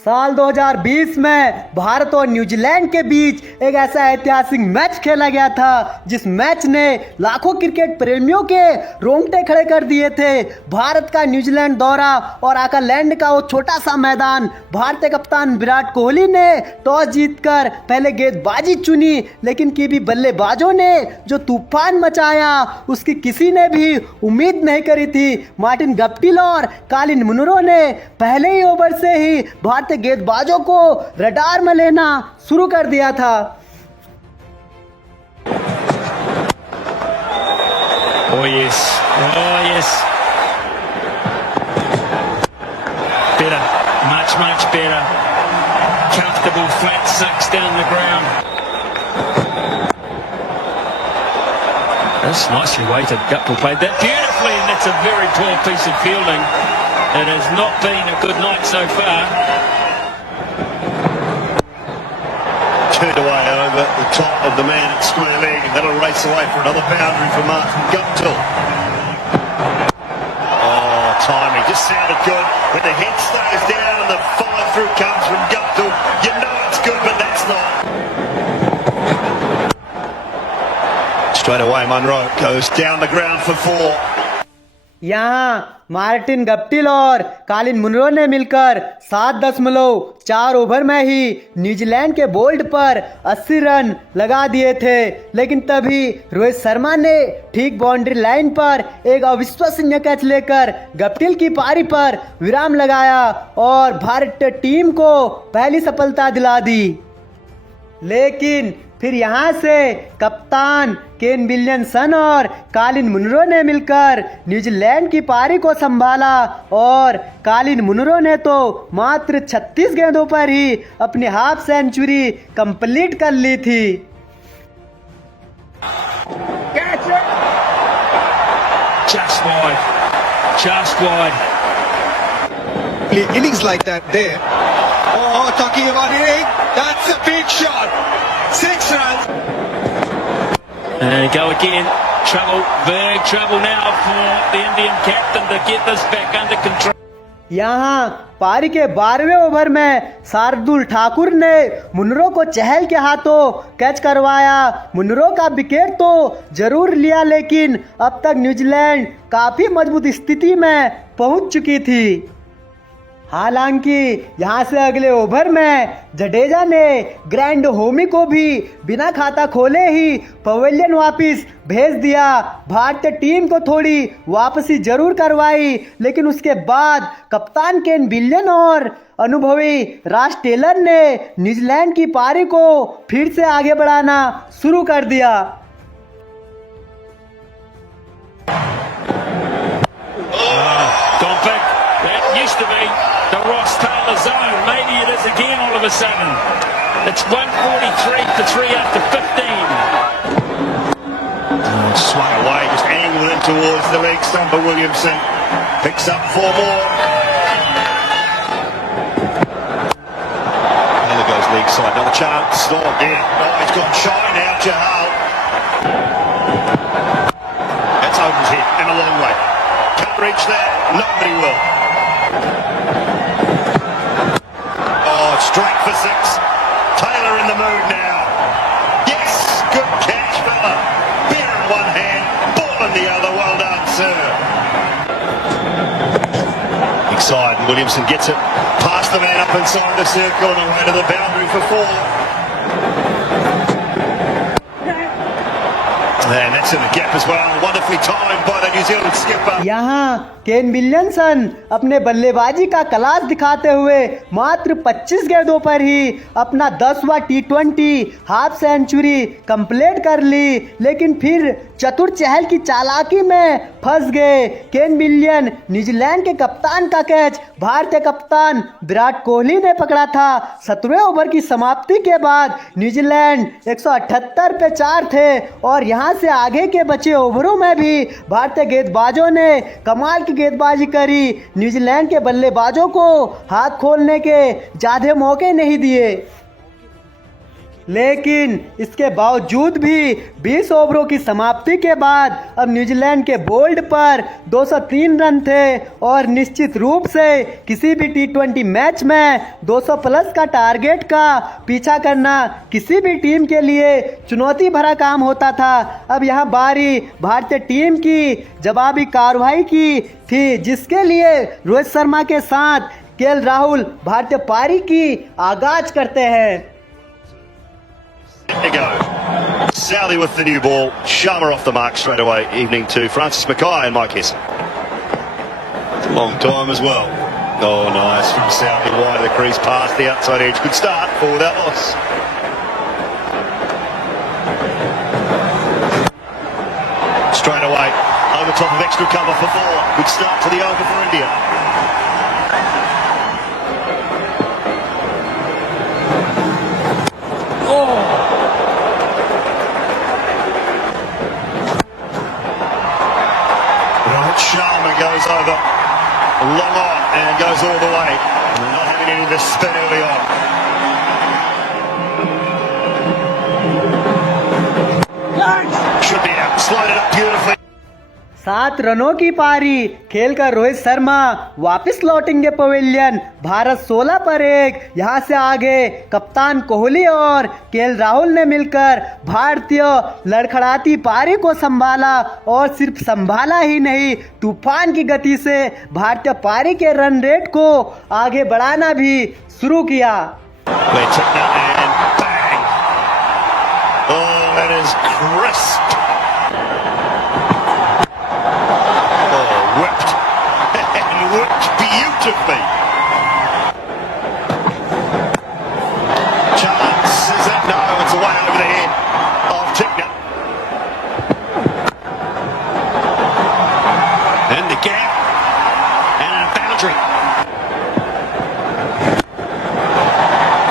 साल 2020 में भारत और न्यूजीलैंड के बीच एक ऐसा ऐतिहासिक मैच खेला गया था जिस मैच ने लाखों क्रिकेट प्रेमियों के रोंगटे खड़े कर दिए थे। भारत का न्यूजीलैंड दौरा और आकलैंड का वो छोटा सा मैदान। भारतीय कप्तान विराट कोहली ने टॉस जीतकर पहले गेंदबाजी चुनी, लेकिन भी बल्लेबाजों ने जो तूफान मचाया उसकी किसी ने भी उम्मीद नहीं करी थी। मार्टिन गप्टिल और कालिन मुनरो ने पहले ही ओवर से ही भारतीय गेंदबाजों को रडार में लेना शुरू कर दिया था। Oh yes, oh yes. Better, much better. Comfortable flat six down the ground. That's nicely weighted. Guptill played that beautifully, and that's a very poor piece of fielding. It has not been a good night so far. Turned away over the top of the man at square leg, and that'll race away for another boundary for Martin Guptill. Oh, timing just sounded good. When the head stays down and the follow through comes from Guptill, you know it's good, but that's not. Straight away, Munro goes down the ground for 4. यहाँ Martin Guptill और कालिन Munro ने मिलकर 7.4 over में ही New Zealand के bold पर 80 run लगा दिए थे। लेकिन तभी रोहित शर्मा ने ठीक बाउंड्री लाइन पर एक अविश्वसनीय कैच लेकर गप्टिल की पारी पर विराम लगाया और भारतीय टीम को पहली सफलता दिला दी। लेकिन फिर यहाँ से कप्तान केन विलियमसन और कालिन मुनरो ने मिलकर न्यूजीलैंड की पारी को संभाला और कालिन मुनरो ने तो मात्र 36 गेंदों पर ही अपनी हाफ सेंचुरी कंप्लीट कर ली थी। Just wide, just wide. Innings like that there. Oh, talking about hitting, that's a big shot. 6 runs. And go again. Trouble, big trouble now for the Indian captain to get this back under control. यहाँ पारी के 12वें over में शार्दुल ठाकुर ने Munro को चहल के हाथों catch करवाया। Munro का विकेट तो जरूर लिया, लेकिन अब तक न्यूजीलैंड काफी मजबूत स्थिति में पहुंच चुकी थी। हालांकि यहाँ से अगले ओवर में जडेजा ने ग्रैंड होमी को भी बिना खाता खोले ही पवेलियन वापस भेज दिया। भारतीय टीम को थोड़ी वापसी जरूर करवाई, लेकिन उसके बाद कप्तान केन विलियमसन और अनुभवी रॉस टेलर ने न्यूजीलैंड की पारी को फिर से आगे बढ़ाना शुरू कर दिया। Used to be the Ross Taylor zone. Maybe it is again all of a sudden. It's 143 to 3 after 15. Swung away, just angled in towards the leg stump of Williamson. Picks up 4 more. Taylor goes leg side, another chance. Oh, yeah. Oh, he's gone shy now, Jahal. That's Oden's hit and a long way. Can't reach that. Nobody will. Oh, straight for 6. Taylor in the mood now. Yes, good catch, fella. Beer in one hand, ball in the other. Well done, sir. Big side, and Williamson gets it past the man up inside the circle and away to the boundary for 4. And that's in the gap as well. Wonderfully timed by the New Zealand skipper. यहाँ Kane Williamson अपने बल्लेबाजी का class दिखाते हुए मात्र 25 गेंदों पर ही अपना 10वां T20 हाफ सेंचुरी कंप्लीट कर ली, लेकिन फिर चतुर चहल की चालाकी में फंस गए। केन विलियमसन न्यूजीलैंड के कप्तान का कैच भारतीय कप्तान विराट कोहली ने पकड़ा था। 17वें ओवर की समाप्ति के बाद न्यूजीलैंड 178 पे 4 थे और यहाँ से आगे के बचे ओवरों में भी भारतीय गेंदबाजों ने कमाल की गेंदबाजी करी। न्यूजीलैंड के बल्लेबाजों को हाथ खोलने के ज्यादा मौके नहीं दिए, लेकिन इसके बावजूद भी 20 ओवरों की समाप्ति के बाद अब न्यूजीलैंड के बोल्ड पर 203 रन थे और निश्चित रूप से किसी भी टी20 मैच में 200 प्लस का टारगेट का पीछा करना किसी भी टीम के लिए चुनौती भरा काम होता था। अब यहां बारी भारतीय टीम की जवाबी कार्रवाई की थी, जिसके लिए रोहित शर्मा के साथ केएल राहुल भारतीय पारी की आगाज करते हैं। To go. Southey with the new ball. Sharma off the mark straight away. Evening to Francis Mackay and Mike Hesson. Long time as well. Oh, nice from Southey. Wide of the crease past the outside edge. Good start for that loss. Straight away. Over top of extra cover for 4. Good start to the over for India. Sharma goes over long on and goes all the way. Not having any of the spin early on. Should be out. Slide it up beautifully. 7 रनों की पारी खेलकर रोहित शर्मा वापस लौटेंगे pavilion. Bharat 16 पर 1। यहां से आगे कप्तान कोहली और केएल राहुल ने मिलकर भारतीय लड़खड़ाती पारी को संभाला और सिर्फ संभाला ही नहीं, तूफान की गति से भारतीय पारी के रन रेट को आगे बढ़ाना भी शुरू किया। That is crisp. Whipped and whipped beautifully. Chance, is that? No, it's away over the head of Tickner. And the gap and a boundary.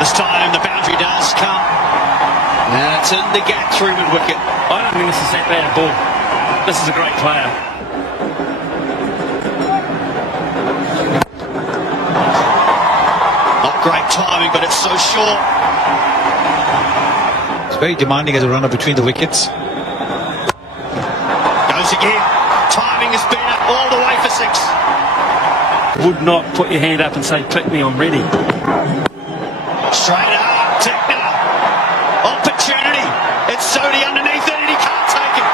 This time the boundary does come. And it's in the gap through mid-wicket. I don't think this is that bad a ball. This is a great player. Great timing, but it's so short. It's very demanding as a runner between the wickets. Goes again. Timing has been up all the way for 6. Would not put your hand up and say, click me, I'm ready. Straight up, Tickner. Opportunity. It's Sodhi underneath it and he can't take it.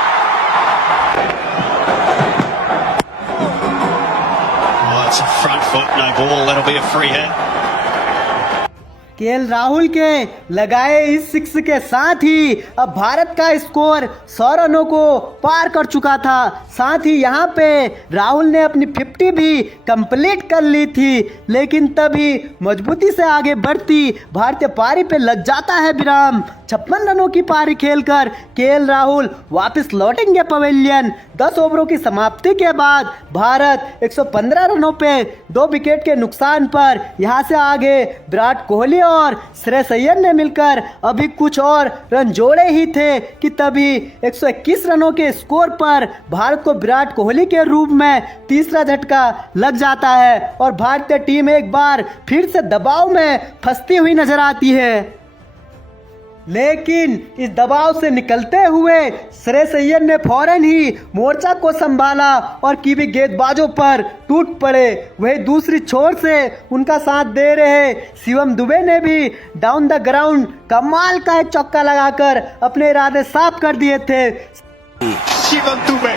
Oh, it's a front foot, no ball. That'll be a free hit. KL Rahul के लगाए इस six के साथ ही अब भारत का score 100 रनों को पार कर चुका था। साथ ही यहां पे राहुल ने अपनी 50 भी कंप्लीट कर ली थी, लेकिन तभी मजबूती से आगे बढ़ती भारतीय पारी पे लग जाता है विराम। 56 रनों की पारी खेलकर केएल राहुल वापस लौटेंगे पवेलियन। 10 ओवरों की समाप्ति के बाद भारत 115 रनों पे 2 विकेट के नुकसान पर यहां से आगे विराट कोहली और श्रेयस अय्यर ने मिलकर अभी कुछ और रन जोड़े ही थे कि तभी 121 रनों के स्कोर पर भारत को विराट कोहली के रूप में तीसरा झटका लग जाता है और भारतीय टीम एक बार फिर से दबाव में फंसती हुई नजर आती है। लेकिन इस दबाव से निकलते हुए श्रेयस अय्यर ने फौरन ही मोर्चा को संभाला और कीवी गेंदबाजों पर टूट पड़े। वही दूसरी छोर से उनका साथ दे रहे शिवम दुबे ने भी डाउन द ग्राउंड कमाल का एक चौका लगाकर अपने इरादे साफ कर दिए थे। Shivam Dube,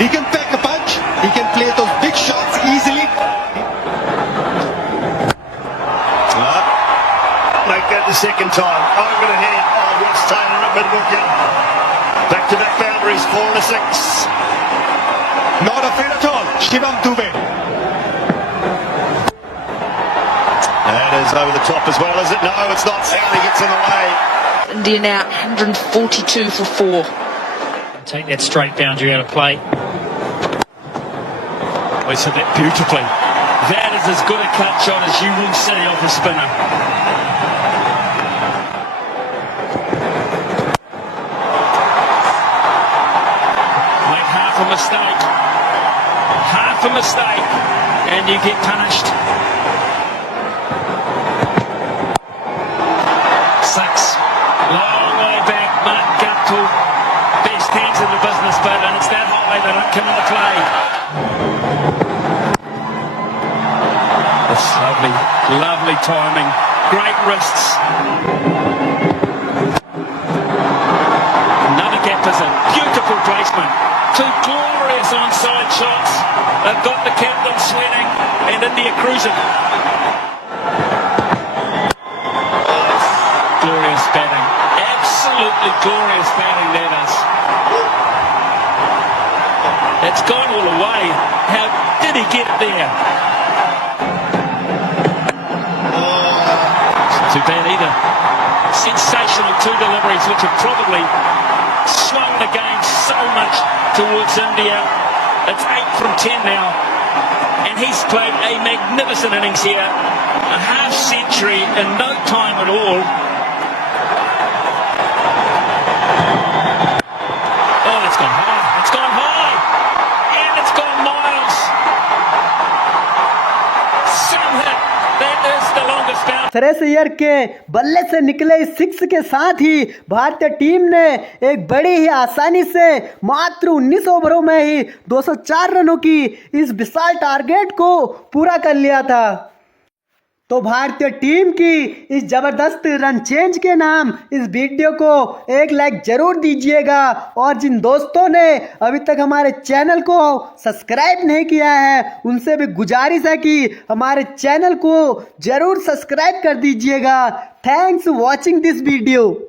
he can pack a punch, he can play those big shots easily. Make that the second time. Over the head. Oh, Ross Taylor at mid-wicket. Back-to-back boundaries, 4 and a 6. Not a fit at all, Shivam Dube. That is over the top as well, is it? No, it's not. Southey gets in the way. India now 142 for 4. Take that straight boundary out of play. We said that beautifully. That is as good a cut shot as you will see off a spinner. Make half a mistake, and you get punished. 6. Low. play. That's lovely, lovely timing. Great wrists. Another gap is a beautiful placement. Two glorious onside shots. They've got the captain sweating and India cruising. Glorious batting. Absolutely glorious batting, that is. It's gone all the way. How did he get there? It's too bad either. Sensational two deliveries which have probably swung the game so much towards India. It's 8 from 10 now. And he's played a magnificent innings here. A half century in no time at all. Oh, it's gone high. It's gone high. And it's gone miles. Some hit. That is the longest bounce. Shreyas के बल्ले से निकले इस six के साथ ही भारतीय team ने एक बड़ी ही आसानी से मात्र 19 ओवरों में ही 204 रनों की इस विशाल टारगेट को पूरा कर लिया था। तो भारतीय टीम की इस जबरदस्त रन चेंज के नाम इस वीडियो को एक लाइक जरूर दीजिएगा और जिन दोस्तों ने अभी तक हमारे चैनल को सब्सक्राइब नहीं किया है उनसे भी गुजारिश है कि हमारे चैनल को जरूर सब्सक्राइब कर दीजिएगा। Thanks watching this video.